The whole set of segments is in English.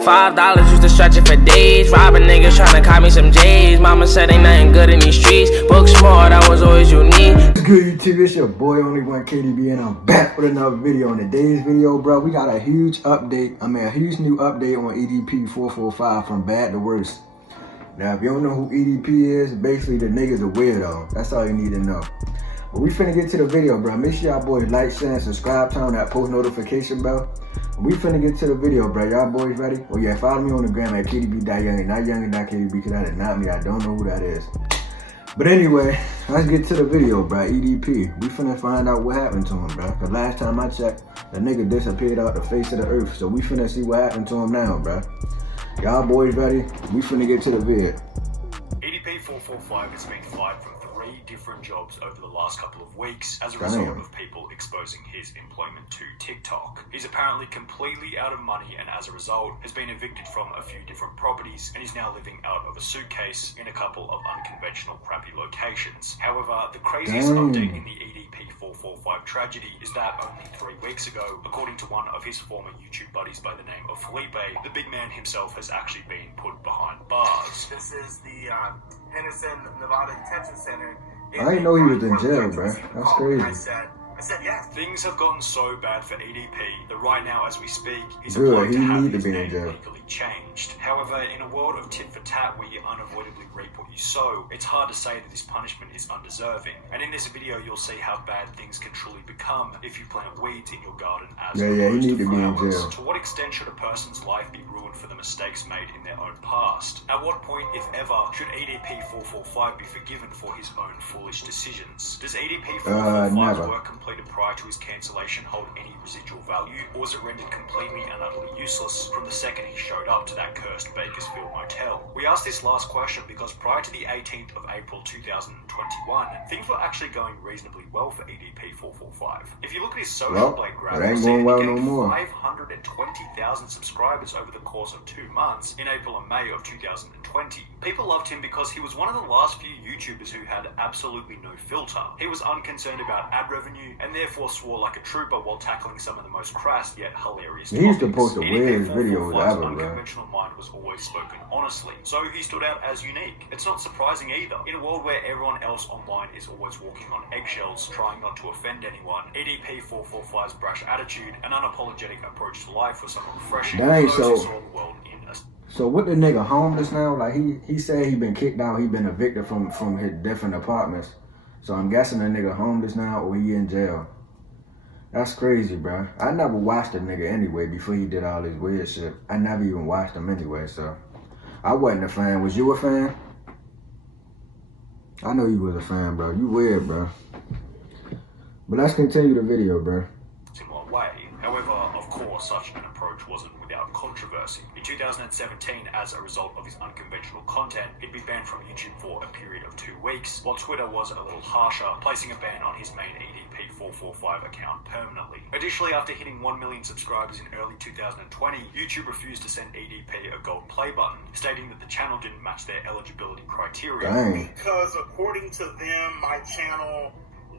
$5 used to stretch it for days. Robbing niggas trying to cop me some J's. Mama said ain't nothing good in these streets. Book smart, I was always unique. What's good, YouTube? It's your boy, Only One KDB, and I'm back with another video. In today's video, bro, we got a huge update. A huge new update on EDP445 from bad to worse. Now, if you don't know who EDP is, basically the nigga's a weirdo. That's all you need to know. But we finna get to the video, bro. Make sure y'all boys like, share, and subscribe, turn on that post notification bell. We finna get to the video, bro. Y'all boys ready? Oh yeah, follow me on the gram at KDB.Young, not Young.KDB, because that is not me. I don't know who that is. But anyway, let's get to the video, bro. EDP. We finna find out what happened to him, bro. The last time I checked, the nigga disappeared out the face of the earth. So we finna see what happened to him now, bro. Y'all boys ready? We finna get to the vid. EDP445 has been fired from 3 different jobs over the last couple of weeks as a result of people exposing his employment to TikTok. He's apparently completely out of money and as a result has been evicted from a few different properties and is now living out of a suitcase in a couple of unconventional crappy locations. However, the craziest update in the EDP445 tragedy is that only 3 weeks ago, according to one of his former YouTube buddies by the name of Felipe, the big man himself has actually been put behind bars. This is the Henderson, Nevada Detention Center. I didn't know he was in jail, bro. That's crazy. I said yes. Things have gotten so bad for EDP that right now, as we speak, he's Good, employed he to have need to his be in name jail. legally changed. However, in a world of tit for tat where you unavoidably reap what you sow, it's hard to say that this punishment is undeserving. And in this video, you'll see how bad things can truly become if you plant weeds in your garden as he need to be in jail. To what extent should a person's life be ruined for the mistakes made in their own past? At what point, if ever, should EDP445 be forgiven for his own foolish decisions? Does EDP445's work completed prior to his cancellation hold any residual value, or was it rendered completely and utterly useless from the second he showed up to that cursed Bakersfield motel? We asked this last question because prior to the 18th of April 2021, things were actually going reasonably well for EDP445. If you look at his social blade graph, it ain't going well no more. 520,000 subscribers over the course of 2 months in April and May of 2020. People loved him because he was one of the last few YouTubers who had absolutely no filter. He was unconcerned about ad revenue and therefore swore like a trooper while tackling some of the most crass yet hilarious topics. He used to post the weirdest videos ever, unconventional mind was always spoken honestly, so he stood out as unique. It's not surprising either. In a world where everyone else online is always walking on eggshells, trying not to offend anyone, EDP445's brash attitude and unapologetic approach to life was somewhat refreshing. Dang, for those who saw the world in a... So what, the nigga homeless now? Like he said he been kicked out, he been evicted from his different apartments. So I'm guessing the nigga homeless now or he in jail. That's crazy, bro. I never watched the nigga anyway before he did all this weird shit. I never even watched him anyway, so I wasn't a fan. Was you a fan? I know you was a fan, bro. You weird, bro. But let's continue the video, bro. Similar way. However, of course, such an approach wasn't without controversy. In 2017, as a result of his unconventional content, he'd be banned from YouTube for a period of 2 weeks, while Twitter was a little harsher, placing a ban on his main EDP445 account permanently. Additionally, after hitting 1 million subscribers in early 2020, YouTube refused to send EDP a gold play button, stating that the channel didn't match their eligibility criteria. Dang. Because according to them, my channel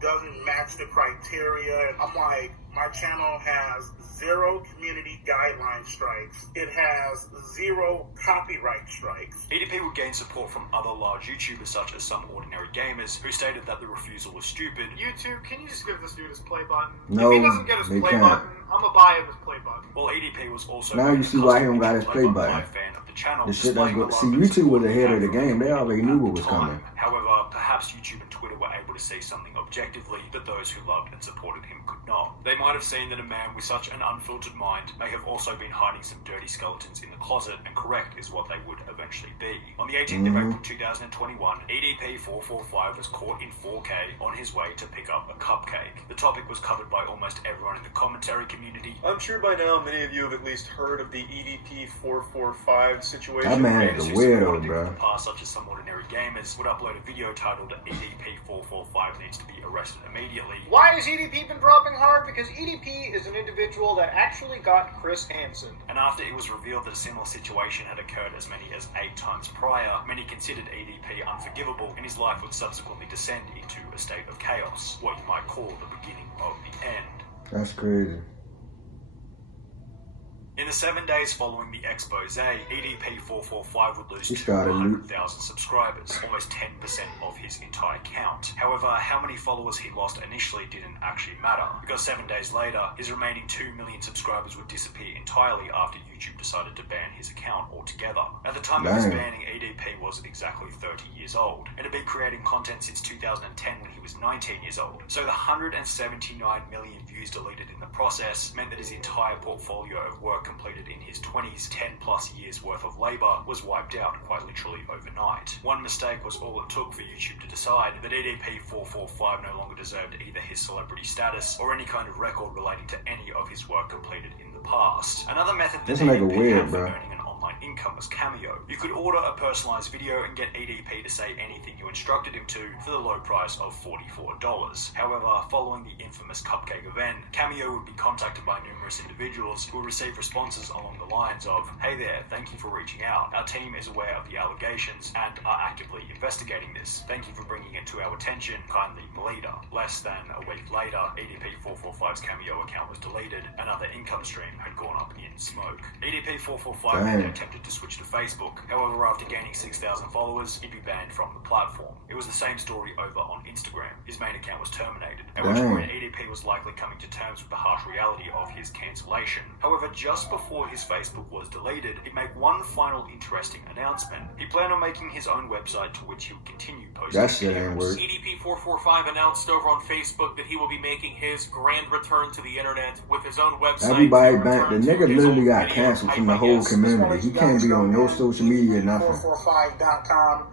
doesn't match the criteria. And I'm like, my channel has 0 community guideline strikes. It has 0 copyright strikes. EDP would gain support from other large YouTubers such as Some Ordinary Gamers, who stated that the refusal was stupid. YouTube, can you just give this dude his play button? No, if he doesn't get his they play can't. button, I'm gonna buy him his play button. Well, EDP was also Now you see why he don't got his play button. Fan of the channel, The shit that's displaying good. the See, love and YouTube was support ahead of the he game. They had already from knew people what was at the time. coming. However, perhaps YouTube and Twitter were able to see something objectively that those who loved and supported him could not. They might have seen that a man with such an unfiltered mind may have also been hiding some dirty skeletons in the closet, and correct is what they would eventually be. On the 18th of April 2021, EDP445 was caught in 4K on his way to pick up a cupcake. The topic was covered by almost everyone in the commentary community. I'm sure by now many of you have at least heard of the EDP445 situation. That man is a weirdo, bro. In the past, such as Some Ordinary Gamers, would upload a video titled EDP445 needs to be arrested immediately. Why has EDP been dropping hard? Because EDP is an individual that actually got Chris Hansen. And after it was revealed that a similar situation had occurred as many as 8 times prior, many considered EDP unforgivable, and his life would subsequently descend into a state of chaos, what you might call the beginning of the end. That's crazy. In the 7 days following the expose, EDP445 would lose He started 200,000 subscribers, almost 10% of his entire count. However, how many followers he lost initially didn't actually matter, because 7 days later, his remaining 2 million subscribers would disappear entirely after YouTube decided to ban his account altogether. At the time of his banning, EDP was exactly 30 years old, and had been creating content since 2010 when he was 19 years old. So the 179 million views deleted in the process meant that his entire portfolio of work completed in his 20s, 10 plus years worth of labor, was wiped out quite literally overnight. One mistake was all it took for YouTube to decide that EDP445 no longer deserved either his celebrity status or any kind of record relating to any of his work completed in the past. Another method that EDP had for earning an online income was Cameo. You could order a personalized video and get EDP to say anything you instructed him to for the low price of $44. However, following the infamous cupcake event, Cameo would be contacted by numerous individuals who would receive responses along the lines of, "Hey there, thank you for reaching out. Our team is aware of the allegations and are actively investigating this. Thank you for bringing it to our attention. Kindly Melita." Less than a week later, EDP445's Cameo account was deleted. Another income stream had gone up in smoke. EDP445 then attempted to switch to Facebook. However, after gaining 6,000 followers, he'd be banned from the platform. It was the same story over on Instagram. His main account was terminated, at which point EDP was likely coming to terms with the harsh reality of his cancellation. However, just before his Facebook was deleted, he'd make one final interesting announcement. He planned on making his own website to which he would continue posting videos. EDP445 announced over on Facebook that he will be making his grand return to the internet with his own website. Everybody back. The nigga literally got canceled from the whole community. He can't be on no social media, nothing. EDP445.com.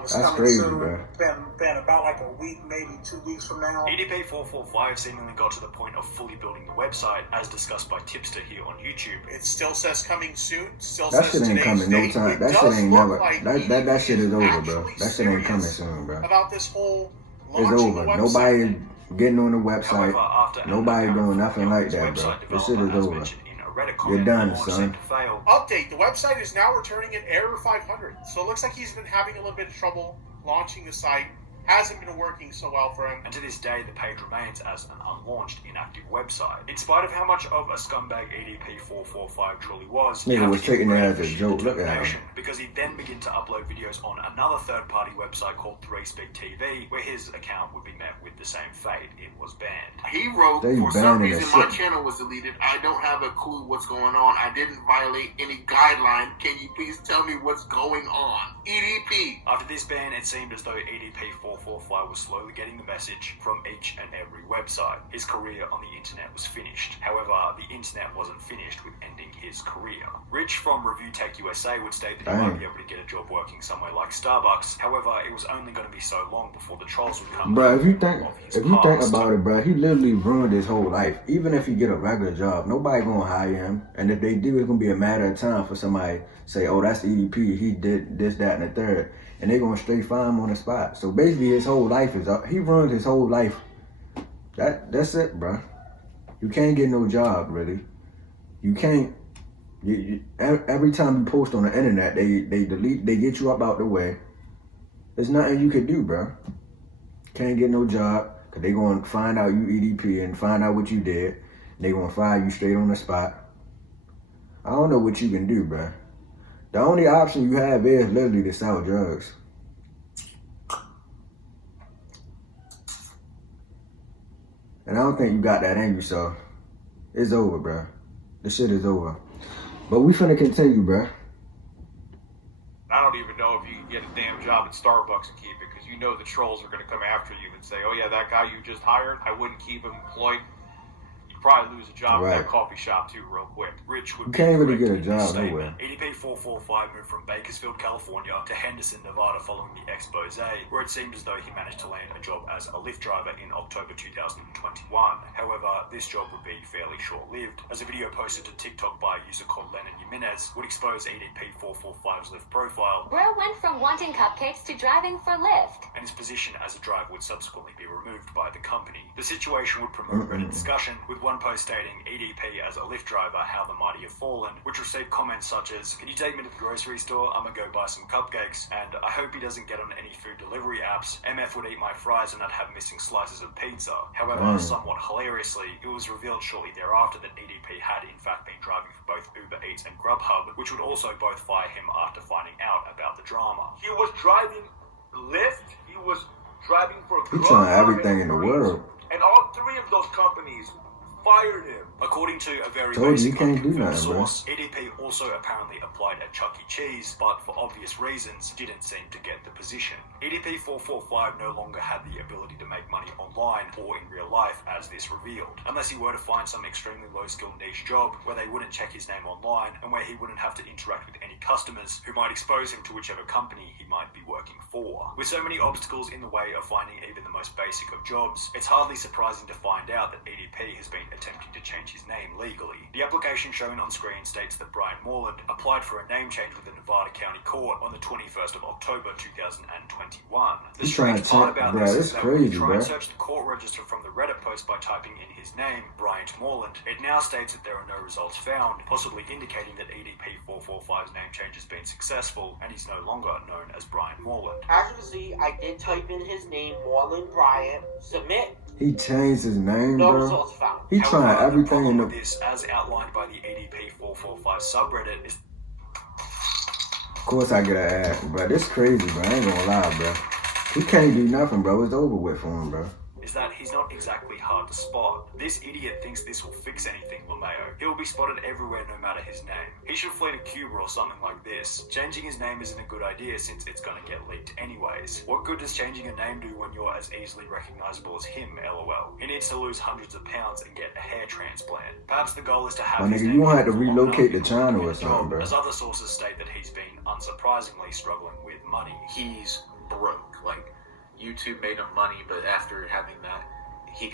That's crazy, bro. Been about like a week, maybe 2 weeks from now. EDP445 seemingly got to the point of fully building the website, as discussed by Tipster here on YouTube. It still says coming soon. Still that says shit ain't coming no time. That shit ain't never. Like that shit is over, bro. That shit ain't coming soon, bro. About this whole it's over. Nobody getting on the website. Nobody doing nothing like that, bro. This shit is over. You're done, son. Update. The website is now returning an error 500. So it looks like he's been having a little bit of trouble launching the site. Hasn't been working so well for him. And to this day, the page remains as an unlaunched, inactive website. In spite of how much of a scumbag EDP445 truly was, nigga was taking that as a joke. Look at him. Because he then began to upload videos on another third-party website called 3Speak TV, where his account would be met with the same fate. It was banned. He wrote, "For some reason my channel was deleted. I don't have a clue what's going on. I didn't violate any guideline. Can you please tell me what's going on? EDP." After this ban, it seemed as though EDP445 was slowly getting the message from each and every website. His career on the internet was finished. However, the internet wasn't finished with ending his career. Rich from Review Tech USA would state that he might be able to get a job working somewhere like Starbucks. However, it was only going to be so long before the trolls would come. Bro, if you think about it, bro, he literally ruined his whole life. Even if he get a regular job, nobody gonna hire him. And if they do, it's gonna be a matter of time for somebody to say, "Oh, that's EDP. He did this, that, and the third." And they're gonna straight find him on the spot. So basically, his whole life is up. He ruined his whole life. That's it, bro. You can't get no job, really. You can't. Every time you post on the internet, they delete, they get you up out the way. There's nothing you can do, bro. Can't get no job because they gonna find out you EDP and find out what you did. They gonna fire you straight on the spot. I don't know what you can do, bro. The only option you have is literally to sell drugs. And I don't think you got that in you, so it's over, bro. This shit is over. But we finna continue, bro. I don't even know if you can get a damn job at Starbucks and keep it, because you know the trolls are going to come after you and say, "Oh yeah, that guy you just hired, I wouldn't keep him employed." Probably lose a job at that coffee shop too real quick. Rich would you can't really get a job nowhere. EDP445 moved from Bakersfield, California to Henderson, Nevada following the expose, where it seemed as though he managed to land a job as a Lyft driver in October 2021. However, this job would be fairly short-lived, as a video posted to TikTok by a user called Lennon Jimenez would expose EDP445's Lyft profile. Bro went from wanting cupcakes to driving for Lyft. And his position as a driver would subsequently be removed by the company. The situation would promote Reddit discussion, with one one post stating, EDP as a Lyft driver, how the mighty have fallen, which received comments such as, can you take me to the grocery store? I'm gonna go buy some cupcakes, and I hope he doesn't get on any food delivery apps. MF would eat my fries and I'd have missing slices of pizza. However, somewhat hilariously, it was revealed shortly thereafter that EDP had in fact been driving for both Uber Eats and Grubhub, which would also both fire him after finding out about the drama. He was driving Lyft, he was driving for Grubhub. He's trying everything in the world. And all three of those companies fired him. According to a very Told basic you can't do unconfirmed nothing, bro. source, EDP also apparently applied at Chuck E. Cheese, but for obvious reasons didn't seem to get the position. EDP445 no longer had the ability to make money online or in real life, as this revealed, unless he were to find some extremely low-skill niche job where they wouldn't check his name online and where he wouldn't have to interact with any customers who might expose him to whichever company he might be working for. With so many obstacles in the way of finding even the most basic of jobs, it's hardly surprising to find out that EDP has been attempting to change his name legally. The application shown on screen states that Brian Moreland applied for a name change with the Nevada County Court on the 21st of October 2021. The strange part about this is that when you try and search the court register from the Reddit post by typing in his name, Bryant Moreland, it now states that there are no results found, possibly indicating that EDP445's name change has been successful and he's no longer known as Brian Moreland. As you can see, I did type in his name, Moreland Bryant. Submit. He changed his name, No bro. results found. He trying everything in the... This, as outlined by the EDP445 subreddit, is... Of course I get an ad, bro. This crazy, bro. I ain't gonna lie, bro. He can't do nothing, bro. It's over with for him, bro. Is that he's not exactly hard to spot. This idiot thinks this will fix anything, LeMayo. He'll be spotted everywhere no matter his name. He should flee to Cuba or something like this. Changing his name isn't a good idea since it's gonna get leaked anyways. What good does changing a name do when you're as easily recognizable as him, lol? He needs to lose hundreds of pounds and get a hair transplant. Perhaps the goal is to have his nigga, name... you gonna have to relocate to China or something, bro. As other sources state that he's been, unsurprisingly, struggling with money. He's broke. Like, YouTube made him money, but after having that, he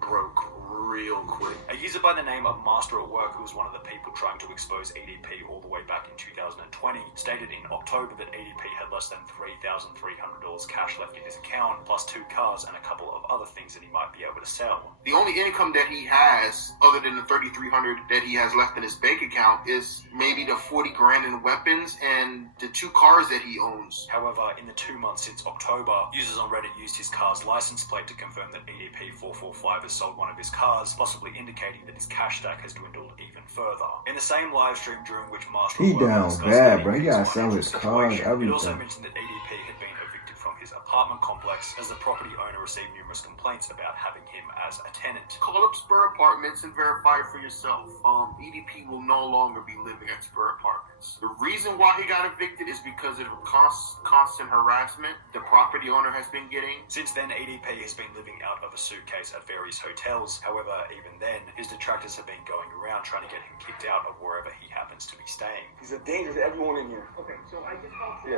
broke real quick. A user by the name of Master at Work, who was one of the people trying to expose EDP all the way back in 2020, stated in October that EDP had less than $3,300 cash left in his account, plus 2 cars and a couple of other things that he might be able to sell. The only income that he has, other than the $3,300 that he has left in his bank account, is maybe the 40 grand in weapons and the 2 cars that he owns. However, in the 2 months since October, users on Reddit used his car's license plate to confirm that EDP445 has sold one of his cars, possibly indicating that his cash stack has dwindled even further. In the same live stream during which Master He down bad, bro. He gotta sell his cars, everything. It also mentioned that EDP had been evicted from his apartment complex as the property owner received numerous complaints about having him as a tenant. Call up Spur Apartments and verify it for yourself. EDP will no longer be living at Spur Apartments. The reason why he got evicted is because of constant harassment the property owner has been getting. Since then, EDP has been living out of a suitcase at various hotels. However, even then, his detractors have been going around trying to get him kicked out of wherever he happens to be staying. He's a danger to everyone in here. Okay, so I just want to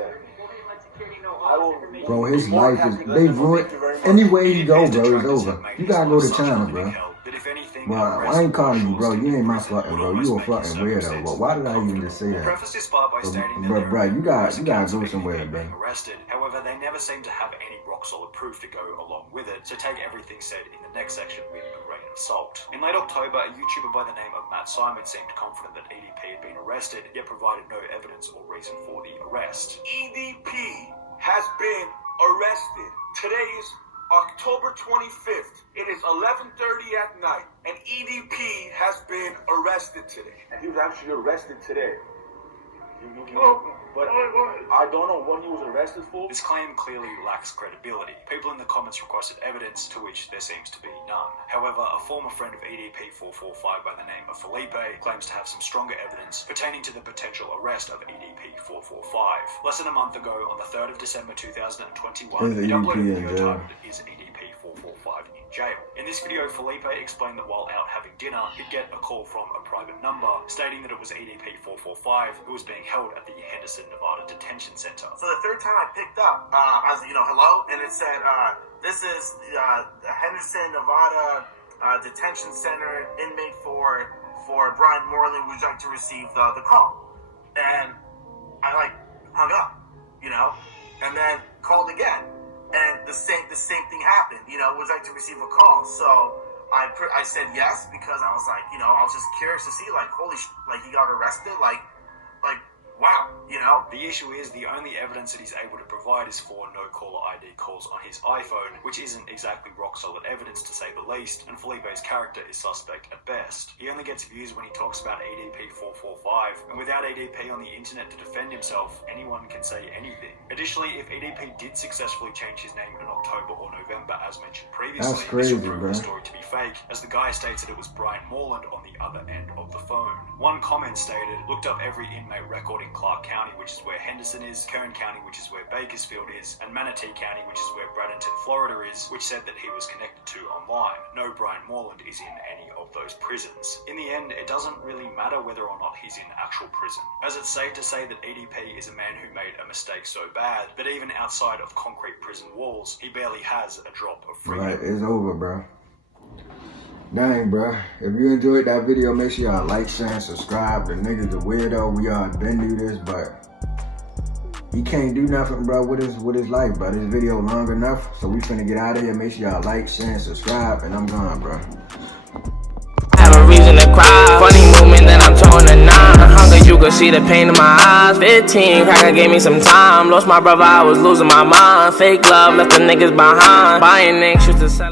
let security know I all will, this information. Bro, his life is... They ruined... Anywhere he go, bro, it's over. You gotta go to China, bro. Well, I ain't calling you, bro. You ain't my fucking bro. You a fucking weirdo. But why did I even just say that? Bro, you gotta go somewhere, bro. However, they never seem to have any rock-solid proof to go along with it, so take everything said in the next section with a grain of salt. In late October, a YouTuber by the name of Matt Simon seemed confident that EDP had been arrested, yet provided no evidence or reason for the arrest. EDP has been arrested. Today is October 25th. It is 11:30 at night, and EDP has been arrested today. He was actually arrested today. But I don't know what he was arrested for. This claim clearly lacks credibility. People in the comments requested evidence, to which there seems to be none. However, a former friend of EDP445 by the name of Felipe claims to have some stronger evidence pertaining to the potential arrest of EDP445. Less than a month ago, on the 3rd of December 2021, he uploaded a video titled "Is EDP445 in Jail?" In this video, Felipe explained that while out having dinner, he'd get a call from a private number stating that it was EDP445 who was being held at the Henderson, Nevada Detention Center. So the third time I picked up, I was, hello, and it said, this is the Henderson, Nevada Detention Center inmate for Brian Moreland. Would you like to receive the call? And I hung up, and then called again. And the same thing happened, would you like to receive a call? So I said yes because I was like, you know, I was just curious to see, like, holy like, he got arrested, like, wow, you know? The issue is the only evidence that he's able to provide is 4 no-caller ID calls on his iPhone, which isn't exactly rock-solid evidence to say the least, and Felipe's character is suspect at best. He only gets views when he talks about EDP445, and without EDP on the internet to defend himself, anyone can say anything. Additionally, if EDP did successfully change his name in October or November, as mentioned previously, this would prove the story to be fake, as the guy states that it was Brian Moreland on the other end of the phone. One comment stated, looked up every inmate record in Clark County, which is where Henderson is, Kern County, which is where Bakersfield is, and Manatee County, which is where Bradenton, Florida is, which said that he was connected to online. No Brian Moreland is in any of those prisons. In the end, it doesn't really matter whether or not he's in actual prison, as it's safe to say that EDP is a man who made a mistake so bad that even outside of concrete prison walls, he barely has a drop of freedom. Right, it's over, bro. Dang, bro. If you enjoyed that video, make sure y'all like, share, and subscribe. The nigga's a weirdo. We all been do this, but he can't do nothing, bro, with his life, bro. This video long enough, so we finna get out of here. Make sure y'all like, share, and subscribe, and I'm gone, bro. Have a reason to cry. Funny movement that I'm torn to 9. Hunger, you could see the pain in my eyes. 15, cracker gave me some time. Lost my brother, I was losing my mind. Fake love, left the niggas behind. Buying anxious to sell.